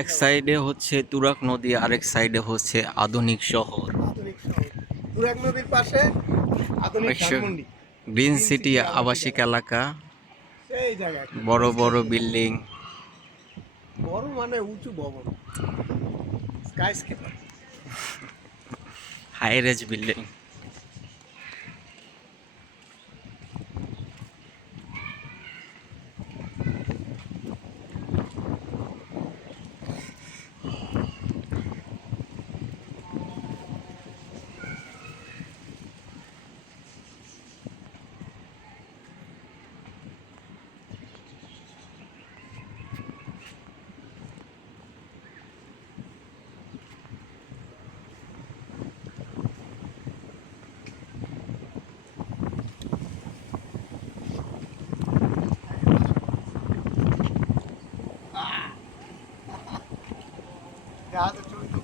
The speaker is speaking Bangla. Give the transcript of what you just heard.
এক সাইডে হচ্ছে তুরাগ নদী, আরেক সাইডে হচ্ছে আধুনিক শহর। আধুনিক শহর তুরাগ নদীর পাশে আধুনিক Dhanmondi, green green city city আবাসিক এলাকা, সেই জায়গা বড় বড় বিল্ডিং। বড় মানে উঁচু ভবন, skyscraper. High rise building. জাহাজের ছবি তো